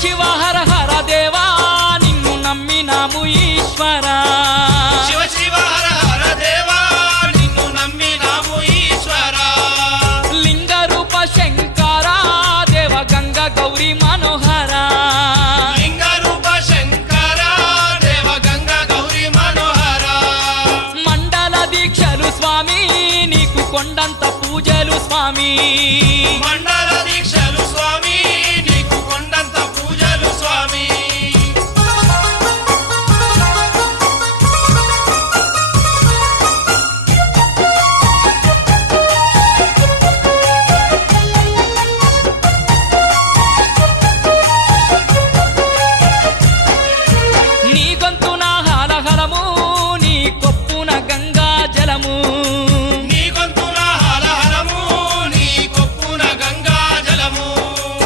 శివ హర హర దేవా నిన్ను నమ్మినాము ఈశ్వరా శివ శివ హర హర దేవా నిన్ను నమ్మినాము ఈశ్వరా లింగ రూప శంకరా దేవ గంగ గౌరీ మనోహర